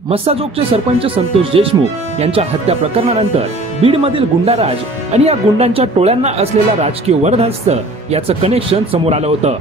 मस्साजोगचे सरपंच संतोष देशमुख यांच्या हत्या प्रकरणानंतर बीडमधील गुंडाराज आणि या गुंडांच्या टोळ्यांना असलेला राजकीय वरदहस्त याचं कनेक्शन समोर आलं होतं।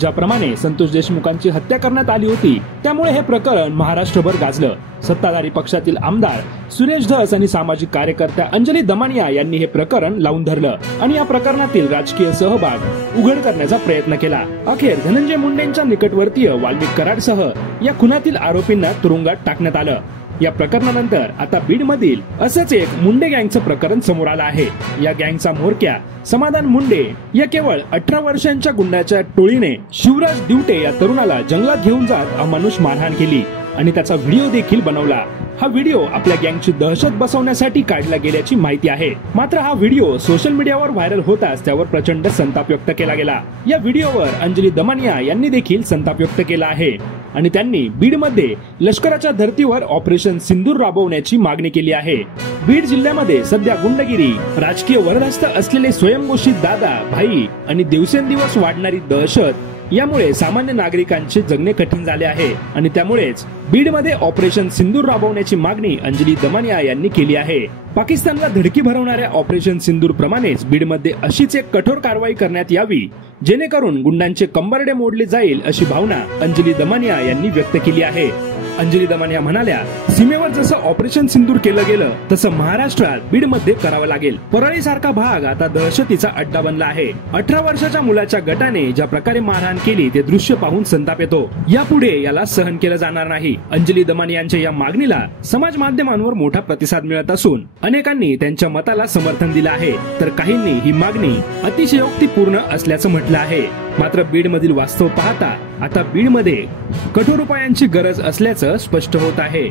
ज्याप्रमाणे संतोष देशमुखांची हत्या करण्यात आली होती त्यामुळे हे प्रकरण महाराष्ट्रभर गाजलं। सत्ताधारी पक्षातील आमदार सुरेश धस आणि सामाजिक कार्यकर्त्या अंजली दमानिया यांनी हे प्रकरण लावून धरलं आणि या प्रकरणातील राजकीय सहभाग उघड करण्याचा प्रयत्न केला। अखेर धनंजय मुंडेंच्या निकटवर्तीय वाल्मिक कराडसह या खुनातील आरोपींना तुरुंगात टाकण्यात आलं। या प्रकरणानंतर आता बीड मधील असंच एक मुंडे गँगचं प्रकरण समोर आलं आहे। या गँगचा म्होरक्या समाधान मुंडे या केवळ 18 वर्षांच्या गुंडाच्या टोळीने शिवराज दिवटे या तरुणाला जंगलात घेऊन जात अमानुष मारहाण केली आणि त्याचा व्हिडिओ देखील बनवला। हा व्हिडिओ आपल्या गँगची दहशत बसवण्यासाठी काढला गेल्याची माहिती आहे। मात्र हा व्हिडिओ सोशल मीडियावर व्हायरल होताच त्यावर प्रचंड संताप व्यक्त केला गेला। या व्हिडिओवर अंजली दमानिया यांनी देखील संताप व्यक्त केला आहे आणि त्यांनी बीडमध्ये लष्कराच्या धर्तीवर ऑपरेशन सिंदूर राबवण्याची मागणी केली आहे। बीड जिल्ह्यामध्ये सध्या गुंडगिरी, राजकीय वरदहस्त असलेले स्वयंघोषित दादा, भाई आणि दिवसेंदिवस वाढणारी दहशत यामुळे सामान्य नागरिकांचे जगणे कठीण झाले आहे आणि त्यामुळेच बीडमध्ये ऑपरेशन सिंदूर राबवण्याची मागणी अंजली दमानिया यांनी केली आहे। पाकिस्तानला धडकी भरवणाऱ्या ऑपरेशन सिंदूर प्रमाणेच बीडमध्ये अशीच एक कठोर कारवाई करण्यात यावी जेणेकरून गुंडांचे कंबरडे मोडले जाईल अशी भावना अंजली दमानिया यांनी व्यक्त केली आहे। अंजली दमानिया म्हणाल्या, सीमेवर जसं ऑपरेशन सिंदूर केलं गेलं तसं महाराष्ट्रात बीडमध्ये करावं लागेल। परळी सारखा भाग आता दहशतीचा अड्डा बनला आहे। 18 वर्षाच्या मुलाच्या गटाने ज्या प्रकारे मारहाण केली ते दृश्य पाहून संताप येतो। यापुढे याला सहन केलं जाणार नाही। अंजली दमानियांच्या या मागणीला समाज माध्यमांवर मोठा प्रतिसाद मिळत असून अनेकांनी त्यांच्या मताला समर्थन दिलं आहे तर काहींनी ही मागणी अतिशयोक्तीपूर्ण असल्याचं म्हटलं आहे। मात्र बीड मधील वास्तव पाहता आता बीड मध्ये कठोर उपायांची गरज असल्याचं स्पष्ट होत आहे।